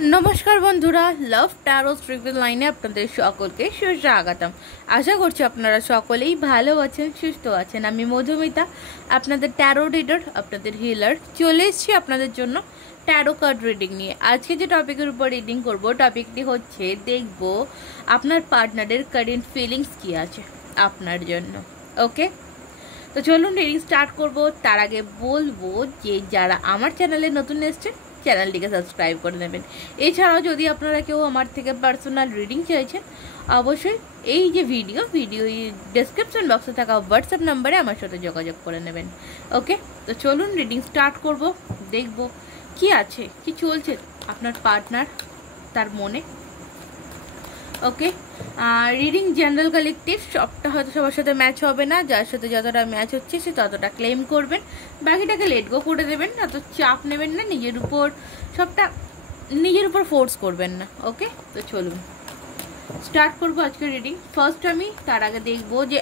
नमस्कार बंधुरा love tarot triple लाइने आपनादेर सकलके सुस्वागतम। आशा करछि आपनारा सकलेई भालो आछेन सुस्थ आछेन। आमि मधुमिता आपनादेर टैरो रीडर आपनादेर हिलार चले एसेछि आपनादेर जोन्नो टैरो कार्ड रिडिंग निये। आजके जे टपिकेर उपर रिडिंग करब टपिकटी हच्छे देखबो आपनार पार्टनारेर कारेंट फिलिंग्स कि आछे आपनार जोन्नो। ओके, तो चलुन रिडिंग स्टार्ट करब। तार आगे बोलबो जे जारा आमार चैनेले नतुन एसेछेन चैनलটিকে সাবস্ক্রাইব করে নেবেন। এছাড়াও যদি আপনারা কেউ আমার থেকে পার্সোনাল রিডিং চাইছেন অবশ্যই এই যে ভিডিও ডেসক্রিপশন বক্সে থাকা হোয়াটসঅ্যাপ নম্বরে আমার সাথে যোগাযোগ করে নেবেন। ওকে, তো চলুন রিডিং স্টার্ট করব। দেখব কি আছে, কি চলছে আপনার পার্টনার তার মনে। ওকে, রিডিং জেনারেল কালেকটিভ, সবটা হয়তো সবার সাথে ম্যাচ হবে না, যার সাথে যতটা ম্যাচ হচ্ছে সে ততটা ক্লেম করবেন, বাকিটাকে লেট গো করে দেবেন। না তো চাপ নেবেন না, নিজের উপর ফোর্স করবেন না। ওকে, তো চলুন স্টার্ট করবো আজকে রিডিং। ফার্স্ট আমি তার আগে দেখবো যে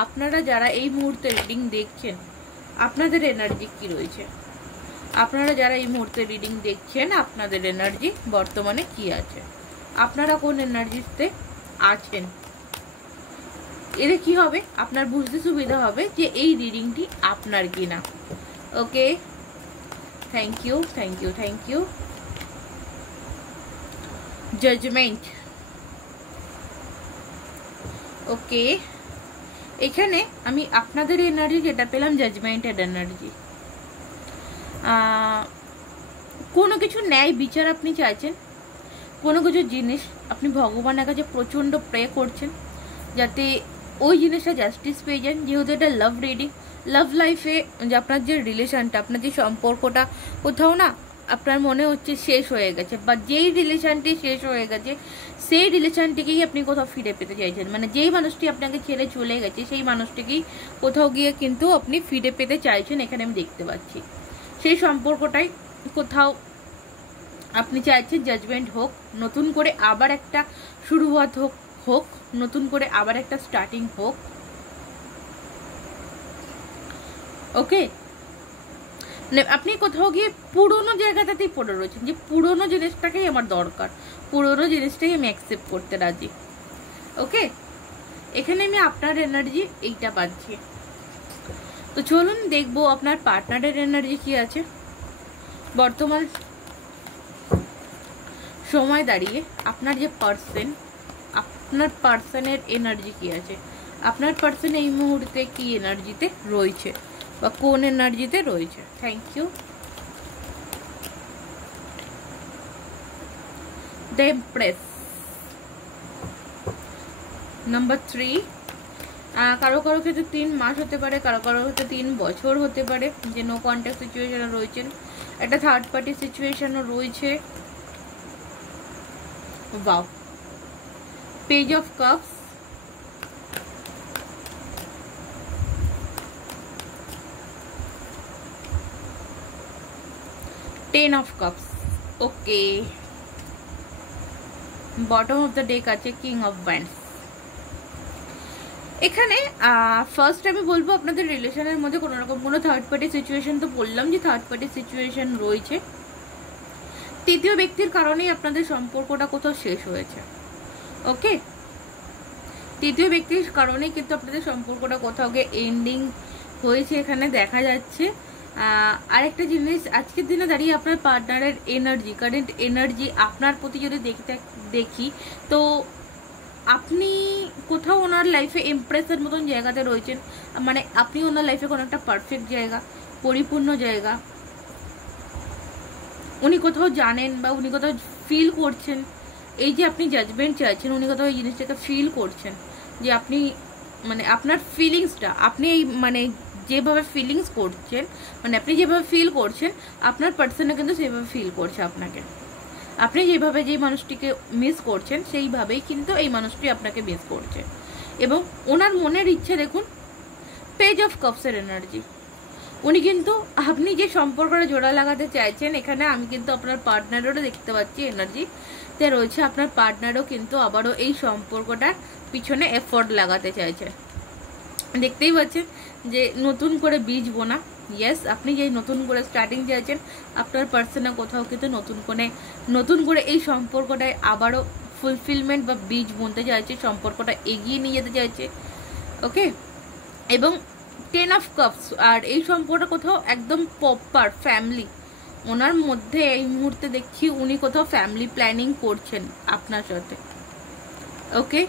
আপনারা যারা এই মুহূর্তে রিডিং দেখছেন আপনাদের এনার্জি কি রয়েছে। আপনারা যারা এই মুহূর্তে রিডিং দেখছেন আপনাদের এনার্জি বর্তমানে কি আছে, আপনারা কোন এনার্জিতে আছেন। এতে কি হবে আপনার বুঝতে সুবিধা হবে যে এই রিডিংটি আপনার কিনা। Okay, thank you thank you thank you. Judgement. Okay, এখানে আমি আপনাদের এনার্জি যেটা পেলাম জাজমেন্টের এনার্জি। কোনো কিছু ন্যায় বিচার আপনি চাইছেন, কোনো কিছু জিনিস আপনি ভগবানের কাছে প্রচণ্ড প্রে করছেন যাতে ওই জিনিসটা জাস্টিস পেয়ে যান। যেহেতু এটা লাভ রিডিং, লাভ লাইফে যে আপনার যে রিলেশনটা, আপনার যে সম্পর্কটা কোথাও না আপনার মনে হচ্ছে শেষ হয়ে গেছে, বা যেই রিলেশনটি শেষ হয়ে গেছে সেই রিলেশনটিকেই আপনি কোথাও ফিরে পেতে চাইছেন। মানে যেই মানুষটি আপনাকে ছেড়ে চলে গেছে সেই মানুষটিকেই কোথাও গিয়ে কিন্তু আপনি ফিরে পেতে চাইছেন, এখানে আমি দেখতে পাচ্ছি। সেই সম্পর্কটাই কোথাও আপনি চাইছেন জাজমেন্ট হোক, নতুন করে আবার একটা শুরুয়াত হোক, নতুন করে আবার একটা স্টার্টিং হোক। ওকে, আপনি কোথাও গিয়ে পুরোনো জায়গাটাতেই পড়ে রয়েছেন যে পুরোনো জিনিসটাকেই আমার দরকার, পুরোনো জিনিসটাই আমি অ্যাকসেপ্ট করতে রাজি। ওকে, এখানে আমি আপনার এনার্জি এইটা পাচ্ছি। তো চলুন দেখবো আপনার পার্টনারের এনার্জি কি আছে বর্তমান সময় দাঁড়িয়ে। আপনার যে পার্সন, আপনার পার্সনের এনার্জি কি আছে, আপনার পার্সন এই মুহূর্তে কি এনার্জিতে রয়েছে বা কোন এনার্জিতে রয়েছে। Thank you. The empress. Number 3। কারো কারো ক্ষেত্রে 3 মাস হতে পারে, কারো কারো ক্ষেত্রে 3 বছর হতে পারে যে নো কন্ট্যাক্ট সিচুয়েশনে রয়েছেন। একটা থার্ড পার্টি সিচুয়েশনও রয়েছে। Wow. Page of Cups, Ten of Cups. Okay, bottom of the deck আছে King of Wands। এখানে ফার্স্ট আমি বলবো আপনাদের রিলেশনের মধ্যে কোনো রকম কোনো থার্ড পার্টি সিচুয়েশন, তো বললাম যে থার্ড পার্টি সিচুয়েশন রয়েছে। তৃতীয় ব্যক্তির কারণেই আপনাদের সম্পর্কটা কোথাও শেষ হয়েছে। ওকে, তৃতীয় ব্যক্তির কারণেই কিন্তু আপনাদের সম্পর্কটা কোথাও গিয়ে এন্ডিং হয়েছে এখানে দেখা যাচ্ছে। আরেকটা জিনিস, আজকের দিনে দাঁড়িয়ে আপনার পার্টনারের এনার্জি, কারেন্ট এনার্জি আপনার প্রতি যদি দেখি তো আপনি কোথাও ওনার লাইফে ইমপ্রেসের মতন জায়গাতে রয়েছেন। মানে আপনি ওনার লাইফে কোনো একটা পারফেক্ট জায়গা, পরিপূর্ণ জায়গা উনি কোথাও জানেন বা উনি কোথাও ফিল করছেন। এই যে আপনি জাজমেন্ট চাইছেন, উনি কোথাও এই জিনিসটাকে ফিল করছেন যে আপনি মানে আপনার ফিলিংসটা, আপনি এই মানে যেভাবে ফিলিংস করছেন, মানে আপনি যেভাবে ফিল করছেন আপনার পার্সনও কিন্তু সেভাবে ফিল করছে আপনাকে। আপনি যেভাবে যে মানুষটিকে মিস করছেন সেইভাবেই কিন্তু এই মানুষটি আপনাকে মিস করছে। এবং ওনার মনের ইচ্ছে দেখুন, পেজ অফ কাপসের এনার্জি। উনি কিন্তু আপনি যে সম্পর্কটা জোড়া লাগাতে চাইছেন এখানে আমি কিন্তু আপনার পার্টনারেরও দেখতে পাচ্ছি এনার্জি তে রয়েছে। আপনার পার্টনারও কিন্তু আবারও এই সম্পর্কটার পিছনে এফোর্ট লাগাতে চাইছে। দেখতেই পাচ্ছেন যে নতুন করে বীজ বোনা, ইয়েস, আপনি যে নতুন করে স্টার্টিং চাইছেন, আপনার পার্সনে কোথাও কিন্তু নতুন করে এই সম্পর্কটায় আবারও ফুলফিলমেন্ট বা বীজ বুনতে চাইছে, সম্পর্কটা এগিয়ে নিয়ে যেতে চাইছে। ওকে, এবং 10 অফ কাপস, আর এই সম্পর্কটা কোথাও একদম প্রপার ফ্যামিলি, ওনার মধ্যে এই মুহূর্তে দেখছি উনি কোথাও ফ্যামিলি প্ল্যানিং করছেন আপনার সাথে। ওকে,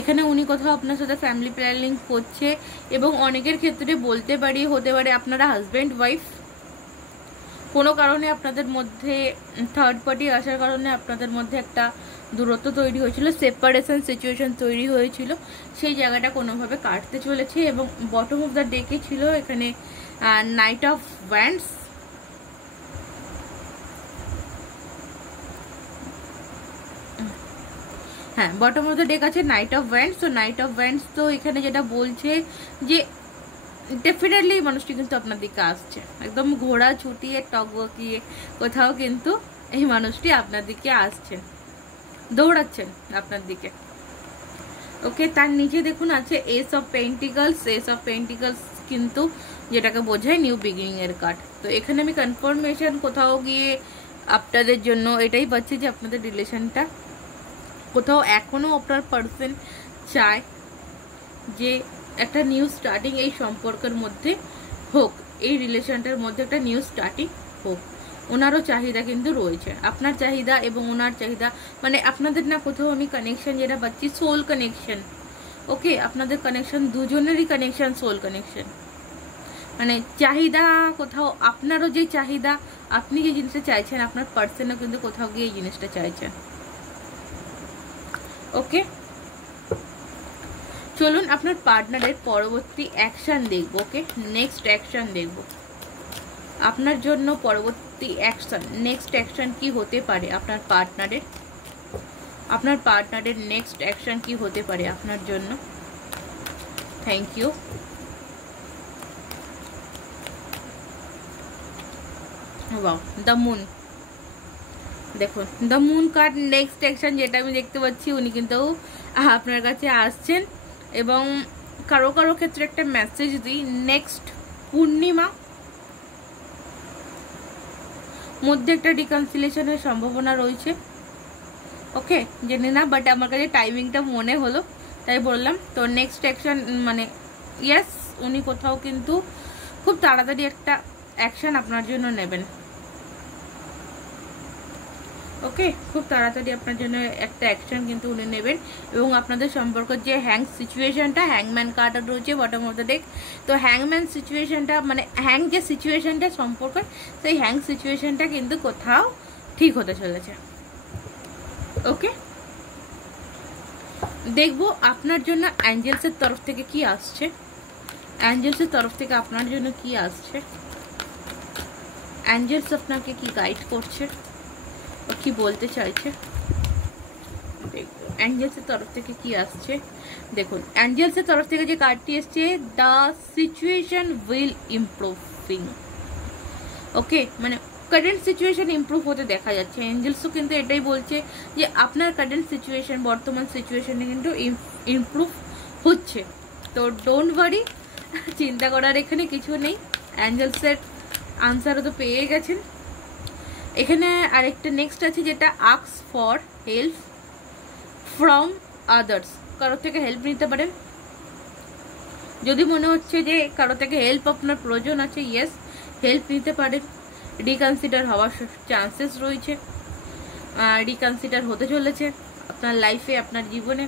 এখানে উনি কোথাও আপনার সাথে ফ্যামিলি প্ল্যানিং করছে, এবং অনেকের ক্ষেত্রে হতে পারে আপনারা হাজব্যান্ড ওয়াইফ। কোনো কারণে আপনাদের মধ্যে থার্ড পার্টি আসার কারণে আপনাদের মধ্যে একটা দূরত্ব তৈরি হয়েছিল, সেপারেশন সিচুয়েশন তৈরি হয়েছিল, সেই জায়গাটা কোনোভাবে কাটতে চলেছে। এবং বটম অফ দ্য ডেকে ছিল এখানে নাইট অফ ওয়ান্ডস। হ্যাঁ, বটম অফ দ্য ডেক আছে নাইট অফ ওয়ান্ডস। তো নাইট অফ ওয়ান্ডস তো এখানে যেটা বলছে যে ডেফিনেটলি মানুষটি কিন্তু আপনার দিকে আসছে, একদম ঘোড়া ছুটিয়ে টক বকিয়ে কোথাও কিন্তু এই মানুষটি আপনার দিকে আসছেন, দৌড়াচ্ছেন আপনার দিকে। ওকে, তার নিচে দেখুন আছে S of pentacles. S of pentacles কিন্তু যেটাকে বোঝায় নিউ বিগিনিং এর কার্ড। তো এখানে আমি কনফার্মেশন কোথাও গিয়ে আপনাদের জন্য এটাই পাচ্ছি যে আপনাদের রিলেশনটা কোথাও এখনো আপনার পার্সন চায় যে একটা নিউ স্টার্টিং এই সম্পর্কের মধ্যে হোক, এই রিলেশনটার মধ্যে একটা নিউ স্টার্টিং হোক। ওনারও চাহিদা কিন্তু রয়েছে, আপনার চাহিদা এবং ওনার চাহিদা, মানে আপনাদের না কোথাও আমি কানেকশন যেটা পাচ্ছি সোল কানেকশন। ওকে, আপনাদের কানেকশন দুজনেরই কানেকশন সোল কানেকশন, মানে চাহিদা কোথাও আপনারও যে চাহিদা, আপনি যে জিনিসটা চাইছেন আপনার পার্সনও কিন্তু কোথাও গিয়ে এই জিনিসটা চাইছেন। ওকে, চলুন আপনার পার্টনারের পরবর্তী অ্যাকশন দেখব। ওকে, নেক্সট অ্যাকশন দেখব আপনার জন্য। পরবর্তী অ্যাকশন, নেক্সট অ্যাকশন কি হতে পারে আপনার পার্টনারের নেক্সট অ্যাকশন কি হতে পারে আপনার জন্য। Thank you. Wow, the moon. দেখুন the moon card, next action যেটা আমি দেখতে পাচ্ছি, উনি কিন্তু আপনার কাছে আসছেন। এবং কারো ক্ষেত্রে একটা মেসেজ দিই, নেক্সট পূর্ণিমা মধ্যে একটা রিকনসিলিয়েশনের সম্ভাবনা রয়েছে। ওকে, জেনে না, বাট আমার কাছে টাইমিংটা মনে হলো তাই বললাম। তো নেক্সট অ্যাকশন মানে ইয়েস, উনি কোথাও কিন্তু খুব তাড়াতাড়ি একটা অ্যাকশন আপনার জন্য নেবেন। ওকে, খুব তাড়াতাড়ি আপনার জন্য একটা অ্যাকশন কিন্তু উনি নেবেন। এবং আপনাদের সম্পর্কের যে সিচুয়েশনটা, হ্যাংম্যান কার্ড রয়েছে বটম অফ দ্য ডেক। তো হ্যাংম্যান সিচুয়েশনটা মানে যে সিচুয়েশনটা সম্পর্কের, সেই সিচুয়েশনটা কিন্তু কোথাও ঠিক হতে চলেছে। ওকে, দেখবো আপনার জন্য অ্যাঞ্জেলসের তরফ থেকে কি আসছে। অ্যাঞ্জেলসের তরফ থেকে আপনার জন্য কি আসছে, অ্যাঞ্জেলস আপনাকে কি গাইড করছে, কি বলতে চাইছে, দেখো অ্যাঞ্জেলসের তরফ থেকে কি আসছে। দেখুন অ্যাঞ্জেলসের তরফ থেকে যে কার্ডটি এসছে, দ্য সিচুয়েশন উইল ইমপ্রুভিং। ওকে, মানে কারেন্ট সিচুয়েশন ইমপ্রুভ হতে দেখা যাচ্ছে। অ্যাঞ্জেলসও কিন্তু এটাই বলছে যে আপনার কারেন্ট সিচুয়েশন, বর্তমান সিচুয়েশনে কিন্তু ইমপ্রুভ হচ্ছে। তো ডোন্ট ওয়ারি, চিন্তা করার এখানে কিছু নেই। অ্যাঞ্জেলসের আনসারও তো পেয়ে গেছেন। এখানে আরেকটা নেক্সট আছে যেটা ask for help from others. কারো থেকে হেল্প নিতে পারেন যদি মনে হচ্ছে যে কারো থেকে হেল্প আপনার প্রয়োজন আছে, ইয়েস হেল্প নিতে পারেন। রিকনসিডার হওয়ার চান্সেস রয়েছে, রিকনসিডার হতে চলেছে আপনার লাইফে, আপনার জীবনে।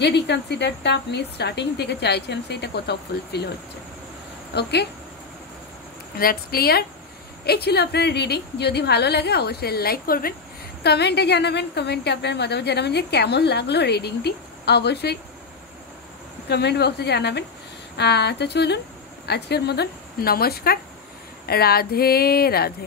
যে রিকনসিডারটা আপনি স্টার্টিং থেকে চাইছেন সেটা কোথাও ফুলফিল হচ্ছে। ওকে, দ্যাটস ক্লিয়ার। এই ছিল আপনার রিডিং। যদি ভালো লাগে অবশ্যই লাইক করবেন, কমেন্টে জানাবেন, কমেন্টে আপনার মতামত জানাবেন যে কেমন লাগলো রিডিংটি, অবশ্যই কমেন্ট বক্সে জানাবেন। তো চলুন আজকের মতন নমস্কার, রাধে রাধে।